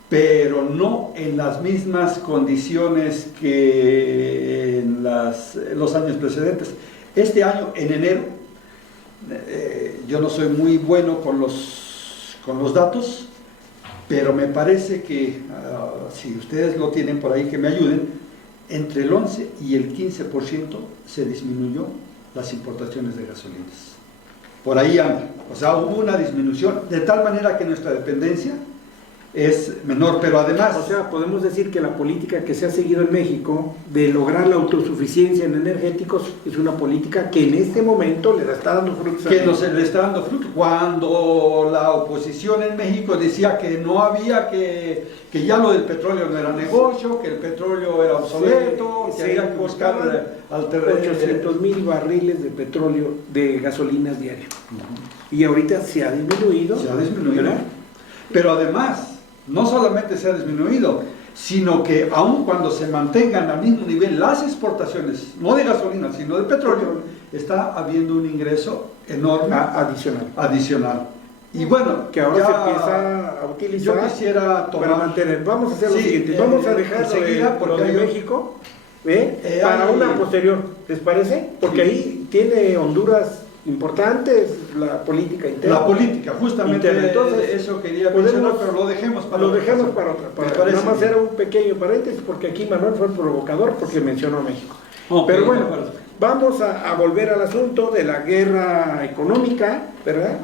pero no en las mismas condiciones que en los años precedentes. Este año, en enero, yo no soy muy bueno con los datos, pero me parece que, si ustedes lo tienen por ahí, que me ayuden, entre el 11 y el 15% se disminuyó las importaciones de gasolinas. Por ahí anda. O sea, hubo una disminución, de tal manera que nuestra dependencia es menor, pero además... O sea, podemos decir que la política que se ha seguido en México de lograr la autosuficiencia en energéticos es una política que en este momento le está dando frutos. Que no se le está dando fruto. Cuando la oposición en México decía que no había que ya lo del petróleo no era negocio, que el petróleo era obsoleto, que había que buscar alternativas. 800,000 barriles de petróleo, de gasolinas diario. Y ahorita se ha disminuido. Se ha disminuido. ¿Verdad? Pero además, no solamente se ha disminuido, sino que aun cuando se mantengan al mismo nivel las exportaciones, no de gasolina, sino de petróleo, está habiendo un ingreso enorme adicional. Y bueno, que ahora se empieza a utilizar. Yo quisiera tomar... para mantener. Vamos a hacer lo siguiente. Vamos a dejar lo de México para una posterior. ¿Les parece? Porque ahí tiene Honduras importantes, la política interna. La política, justamente. Entonces, eso quería mencionar, pero lo dejemos para otra. Nada más era un pequeño paréntesis, porque aquí Manuel fue el provocador porque mencionó a México. Okay, pero bueno, vamos a volver al asunto de la guerra económica, ¿verdad?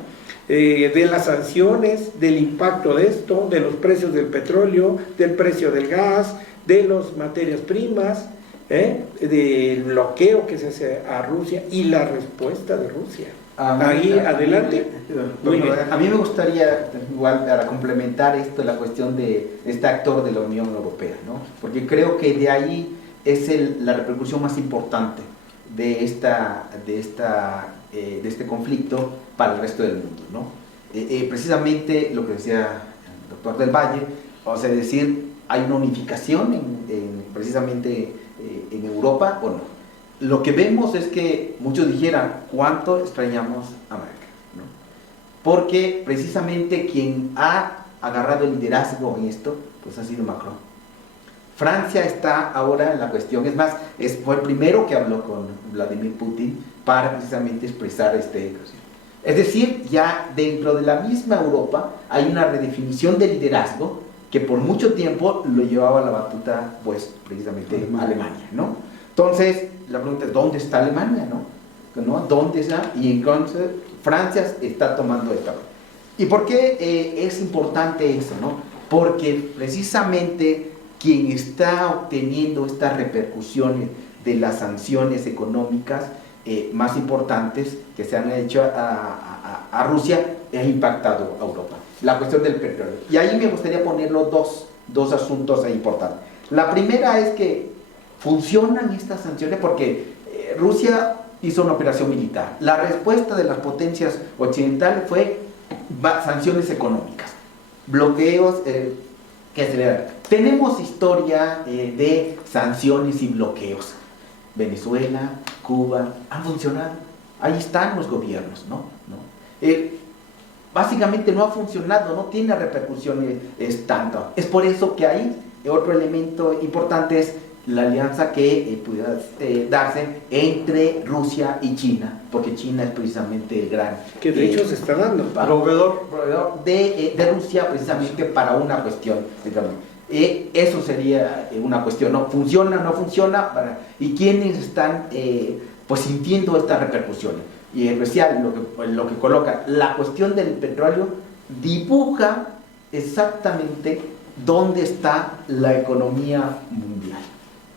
De las sanciones, del impacto de esto, de los precios del petróleo, del precio del gas, de las materias primas, del bloqueo que se hace a Rusia y la respuesta de Rusia. Adelante. A mí me gustaría, igual, para complementar esto, la cuestión de este actor de la Unión Europea, ¿no? Porque creo que de ahí es la repercusión más importante de este conflicto para el resto del mundo, ¿no? Precisamente lo que decía el doctor del Valle, o sea, decir, hay una unificación precisamente en Europa o no. Lo que vemos es que muchos dijeran, ¿cuánto extrañamos a América? ¿No? Porque precisamente quien ha agarrado el liderazgo en esto, pues ha sido Macron. Francia está ahora en la cuestión, es más, fue el primero que habló con Vladimir Putin para precisamente expresar es decir, ya dentro de la misma Europa hay una redefinición del liderazgo que por mucho tiempo lo llevaba la batuta, pues, precisamente Alemania, ¿no? Entonces, la pregunta es, ¿dónde está Alemania, no? ¿Dónde está? Y entonces, Francia está tomando esta. ¿Y por qué es importante eso, no? Porque precisamente quien está obteniendo estas repercusiones de las sanciones económicas más importantes que se han hecho a Rusia ha impactado a Europa. La cuestión del petróleo. Y ahí me gustaría ponerlo dos asuntos importantes. La primera es que funcionan estas sanciones porque Rusia hizo una operación militar. La respuesta de las potencias occidentales fue sanciones económicas, bloqueos que se le dan. Tenemos historia de sanciones y bloqueos. Venezuela, Cuba, han funcionado. Ahí están los gobiernos, ¿no? Básicamente no ha funcionado, no tiene repercusiones tanto. Es por eso que ahí otro elemento importante es la alianza que pudiera darse entre Rusia y China, porque China es precisamente el gran... Que de hecho se está dando. Proveedor de Rusia precisamente para una cuestión, digamos. Eso sería una cuestión, ¿no? ¿Funciona, no funciona? ¿Y quiénes están pues sintiendo estas repercusiones? Y en especial lo que coloca, la cuestión del petróleo dibuja exactamente dónde está la economía mundial,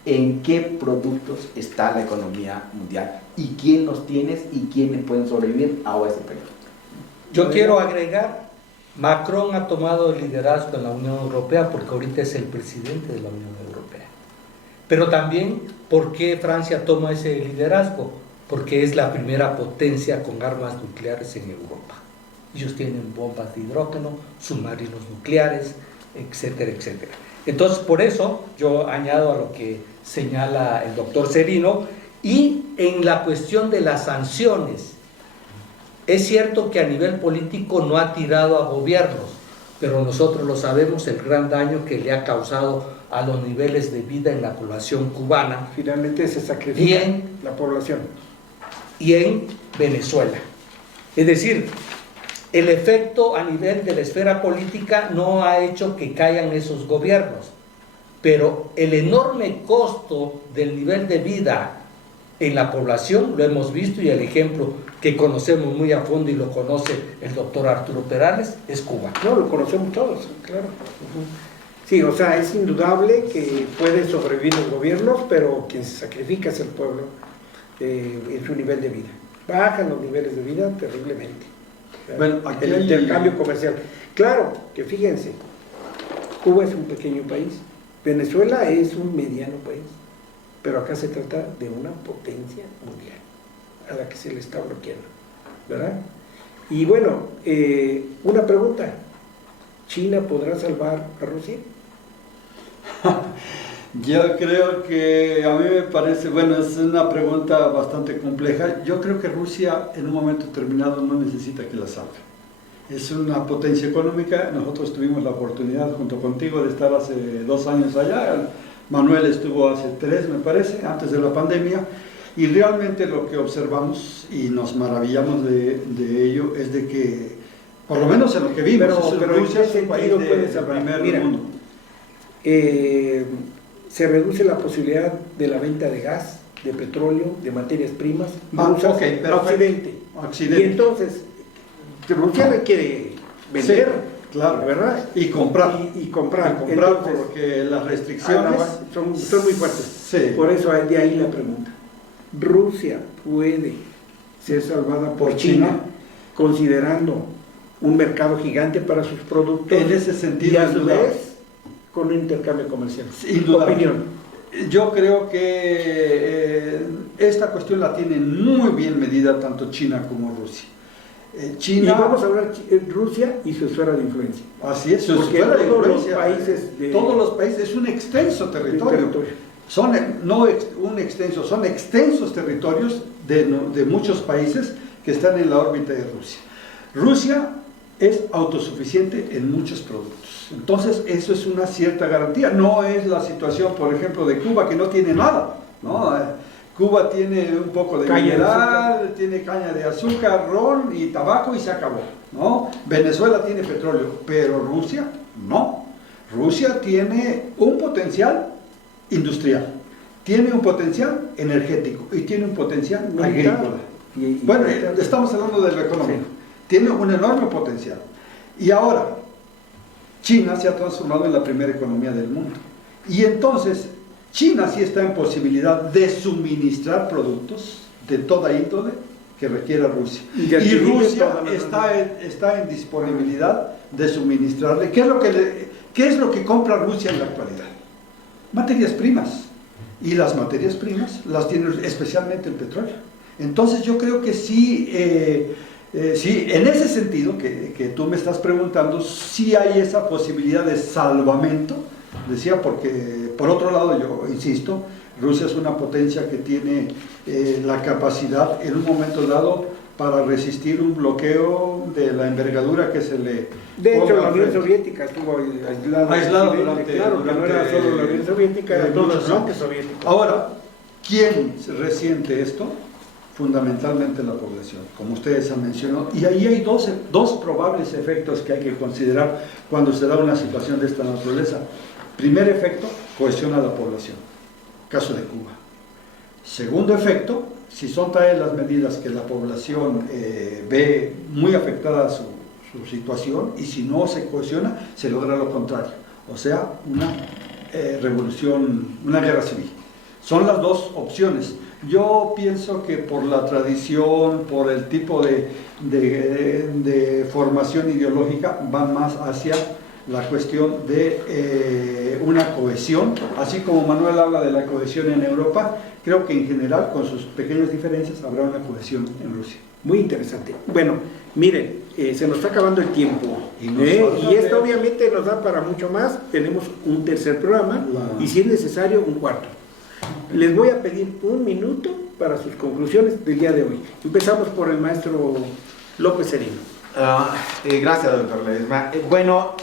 en qué productos está la economía mundial y quién los tiene y quiénes pueden sobrevivir a ese periodo. Yo quiero agregar, Macron ha tomado el liderazgo en la Unión Europea porque ahorita es el presidente de la Unión Europea. Pero también, ¿por qué Francia toma ese liderazgo? Porque es la primera potencia con armas nucleares en Europa. Ellos tienen bombas de hidrógeno, submarinos nucleares, etcétera, etcétera. Entonces, por eso yo añado a lo que señala el doctor Serino, y en la cuestión de las sanciones, es cierto que a nivel político no ha tirado a gobiernos, pero nosotros lo sabemos, el gran daño que le ha causado a los niveles de vida en la población cubana. Finalmente se sacrifica la población. Y en Venezuela. Es decir, el efecto a nivel de la esfera política no ha hecho que caigan esos gobiernos, pero el enorme costo del nivel de vida en la población, lo hemos visto, y el ejemplo que conocemos muy a fondo y lo conoce el doctor Arturo Perales es Cuba. No, lo conocemos todos, claro. Ujú. Sí, o sea, es indudable que pueden sobrevivir los gobiernos, pero quien se sacrifica es el pueblo en su nivel de vida. Bajan los niveles de vida terriblemente. Bueno, aquí el hay- intercambio comercial. Claro, que fíjense, Cuba es un pequeño país, Venezuela es un mediano país, pero acá se trata de una potencia mundial a la que se le está bloqueando, ¿verdad? Y bueno, una pregunta, ¿China podrá salvar a Rusia? Yo creo que a mí me parece, bueno, es una pregunta bastante compleja. Yo creo que Rusia en un momento determinado no necesita que la salve. Es una potencia económica. Nosotros tuvimos la oportunidad junto contigo de estar hace 2 años allá. Manuel estuvo hace 3, me parece, antes de la pandemia. Y realmente lo que observamos y nos maravillamos de ello es de que, por lo menos en lo que vimos, Pero Rusia ¿en qué es un país sentido de puede salvar? primer Mira, mundo. Se reduce la posibilidad de la venta de gas, de petróleo, de materias primas Ok, a perfecto. Occidente. Occidente. Y entonces, Rusia requiere vender, Sí, claro, ¿verdad? Y comprar. Y comprar. Comprar Entonces, porque las restricciones son muy fuertes. Sí. Por eso de ahí la pregunta. ¿Rusia puede ser salvada por Por China, China, considerando un mercado gigante para sus productos en ese sentido, y a su indudable. vez con un intercambio comercial? Indudable. Opinión. Yo creo que esta cuestión la tienen muy bien medida tanto China como Rusia. China, Y vamos a hablar Rusia y su esfera de influencia. así es, su Porque esfera de todos los influencia, países de- todos los países, es un extenso territorio. Son un extenso, son extensos territorios de muchos países que están en la órbita de Rusia. Rusia es autosuficiente en muchos productos. Entonces, eso es una cierta garantía. No es la situación, por ejemplo, de Cuba, que no tiene nada, ¿no? Cuba tiene un poco de Caña de mineral, tiene caña de azúcar, ron y tabaco y se acabó, ¿no? Venezuela tiene petróleo, pero Rusia no. Rusia tiene un potencial industrial, tiene un potencial energético y tiene un potencial Militar. agrícola. Y Bueno, estamos hablando de lo económico. Tiene un enorme potencial. Y ahora, China se ha transformado en la primera economía del mundo. Y entonces, China sí está en posibilidad de suministrar productos de toda índole que requiera Rusia. Y Y, de adquirir Rusia toda la está en disponibilidad de suministrarle. ¿Qué es lo que compra Rusia en la actualidad? Materias primas. Y las materias primas las tiene especialmente el petróleo. Entonces yo creo que sí, sí, en ese sentido que tú me estás preguntando, sí hay esa posibilidad de salvamento, decía, porque por otro lado yo insisto, Rusia es una potencia que tiene la capacidad en un momento dado para resistir un bloqueo de la envergadura que se le de hecho, ponga la Unión frente. Soviética estuvo aislada. Aislado Occidente, durante- claro, que no era durante, solo la Unión Soviética, era todo el muchos bloque años. soviético. Ahora, ¿quién resiente esto? Fundamentalmente la población, como ustedes han mencionado. Y ahí hay dos probables efectos que hay que considerar cuando se da una situación de esta naturaleza. Primer efecto, cohesiona a la población, caso de Cuba. Segundo efecto, si son tales las medidas que la población ve muy afectada su situación, y si no se cohesiona, se logra lo contrario, o sea, una revolución, una guerra civil. Son las dos opciones. Yo pienso que por la tradición, por el tipo de formación ideológica, van más hacia la cuestión de una cohesión, así como Manuel habla de la cohesión en Europa, creo que en general, con sus pequeñas diferencias, habrá una cohesión en Rusia. Muy interesante. Bueno, miren, se nos está acabando el tiempo. Y nos falta Y esto ver- obviamente nos da para mucho más. Tenemos un tercer programa y si es necesario un cuarto. Les voy a pedir 1 minuto para sus conclusiones del día de hoy. Empezamos por el maestro López Serino. Gracias, doctor Ledesma. Bueno,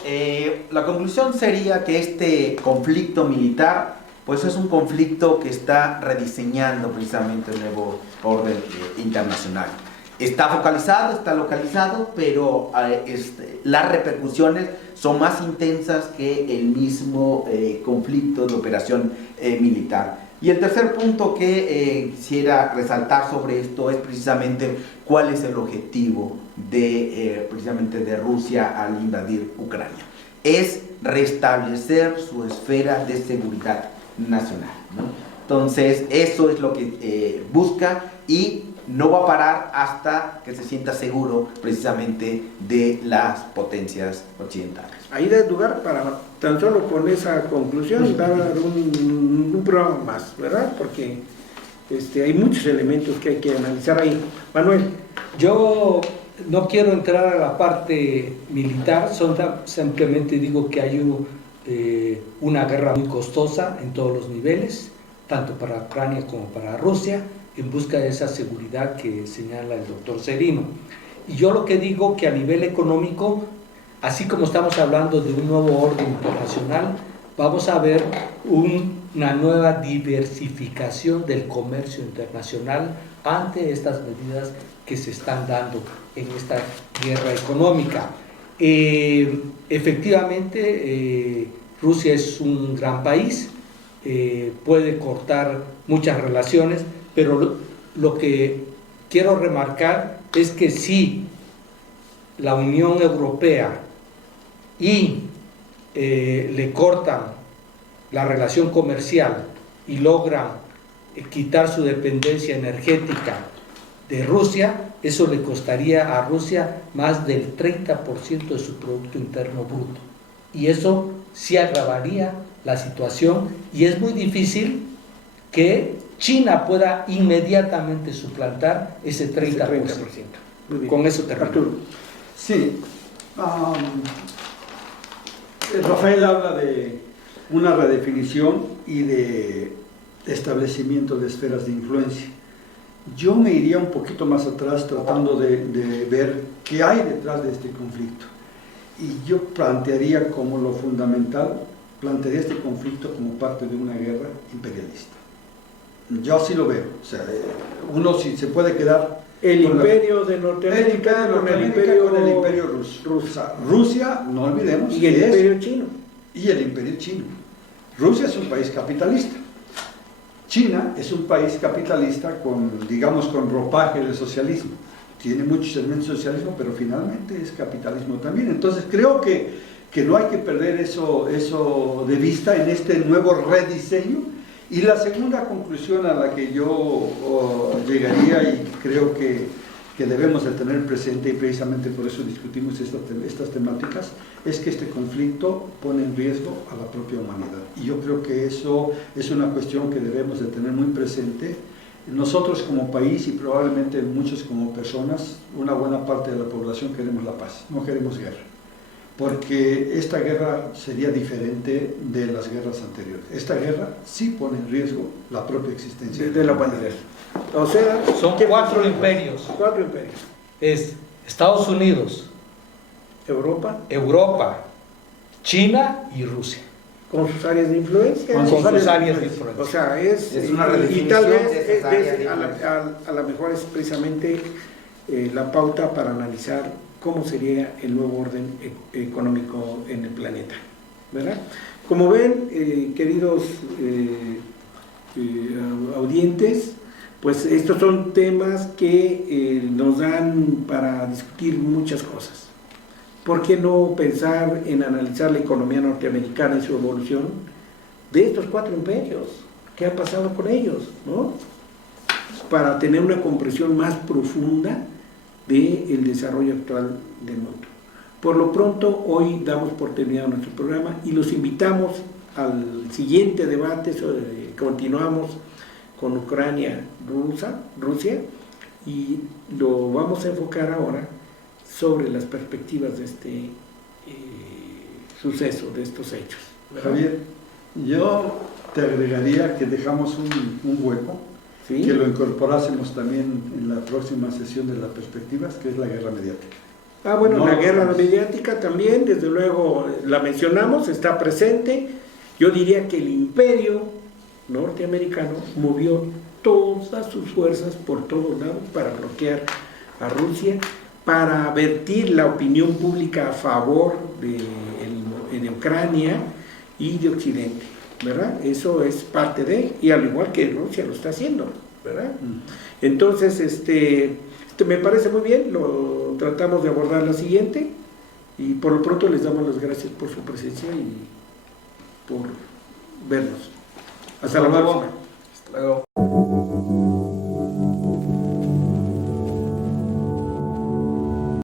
la conclusión sería que este conflicto militar, pues es un conflicto que está rediseñando precisamente el nuevo orden internacional. Está focalizado, está localizado, pero las repercusiones son más intensas que el mismo conflicto de operación militar. Y el tercer punto que quisiera resaltar sobre esto es precisamente cuál es el objetivo precisamente de Rusia al invadir Ucrania. Es restablecer su esfera de seguridad nacional, ¿no? Entonces, eso es lo que busca y no va a parar hasta que se sienta seguro precisamente de las potencias occidentales. Ahí da lugar para, tan solo con esa conclusión, dar un programa más, ¿verdad? Porque hay muchos elementos que hay que analizar ahí. Manuel. Yo no quiero entrar a la parte militar, simplemente digo que hay una guerra muy costosa en todos los niveles, tanto para Ucrania como para Rusia, en busca de esa seguridad que señala el doctor Serino. Y yo lo que digo que a nivel económico, así como estamos hablando de un nuevo orden internacional, vamos a ver una nueva diversificación del comercio internacional ante estas medidas que se están dando en esta guerra económica. Efectivamente, Rusia es un gran país, puede cortar muchas relaciones, pero lo que quiero remarcar es que si la Unión Europea y le cortan la relación comercial y logran quitar su dependencia energética de Rusia, eso le costaría a Rusia más del 30% de su Producto Interno Bruto. Y eso sí agravaría la situación y es muy difícil que China pueda inmediatamente suplantar ese 30%. Muy bien. Con eso termino. Arturo. Sí. Rafael habla de una redefinición y de establecimiento de esferas de influencia. Yo me iría un poquito más atrás tratando de ver qué hay detrás de este conflicto. Y yo plantearía como lo fundamental, plantearía este conflicto como parte de una guerra imperialista. Yo así lo veo. O sea, uno sí se puede quedar... El imperio de Norteamérica con el imperio ruso. Rusia, no olvidemos, y el imperio chino. Y el imperio chino. Rusia es un país capitalista. China es un país capitalista con, digamos, con ropaje de socialismo. Tiene muchos elementos de socialismo, pero finalmente es capitalismo también. Entonces creo que no hay que perder eso de vista en este nuevo rediseño. Y la segunda conclusión a la que yo llegaría, y creo que debemos de tener presente, y precisamente por eso discutimos estas temáticas, es que este conflicto pone en riesgo a la propia humanidad. Y yo creo que eso es una cuestión que debemos de tener muy presente. Nosotros como país y probablemente muchos como personas, una buena parte de la población queremos la paz, no queremos guerra. Porque esta guerra sería diferente de las guerras anteriores. Esta guerra sí pone en riesgo la propia existencia De la humanidad. O sea, son cuatro imperios. Cuatro imperios. Es Estados Unidos, Europa, China y Rusia. con sus áreas de influencia. Con sus áreas de influencia. O sea, es una redefinición y tal vez de esas áreas de influencia. a lo mejor es precisamente la pauta para analizar cómo sería el nuevo orden económico en el planeta, ¿verdad? Como ven, queridos audientes, pues estos son temas que nos dan para discutir muchas cosas. ¿Por qué no pensar en analizar la economía norteamericana y su evolución de estos cuatro imperios? ¿Qué ha pasado con ellos, no? Para tener una comprensión más profunda del desarrollo actual del mundo. Por lo pronto, hoy damos por terminado nuestro programa y los invitamos al siguiente debate. Continuamos con Ucrania, Rusia, y lo vamos a enfocar ahora sobre las perspectivas de este suceso, de estos hechos, ¿verdad? Javier, yo te agregaría que dejamos un hueco, ¿sí? Que lo incorporásemos también en la próxima sesión de las perspectivas, que es la guerra mediática. Bueno, No, la guerra mediática también, desde luego, la mencionamos, está presente. Yo diría que el imperio norteamericano movió todas sus fuerzas por todos lados para bloquear a Rusia, para vertir la opinión pública a favor de Ucrania y de Occidente. ¿verdad? Eso es parte de, y al igual que Rusia lo está haciendo, ¿verdad? Entonces, me parece muy bien, lo tratamos de abordar la siguiente, y por lo pronto les damos las gracias por su presencia y por vernos. Hasta la próxima. Hasta luego.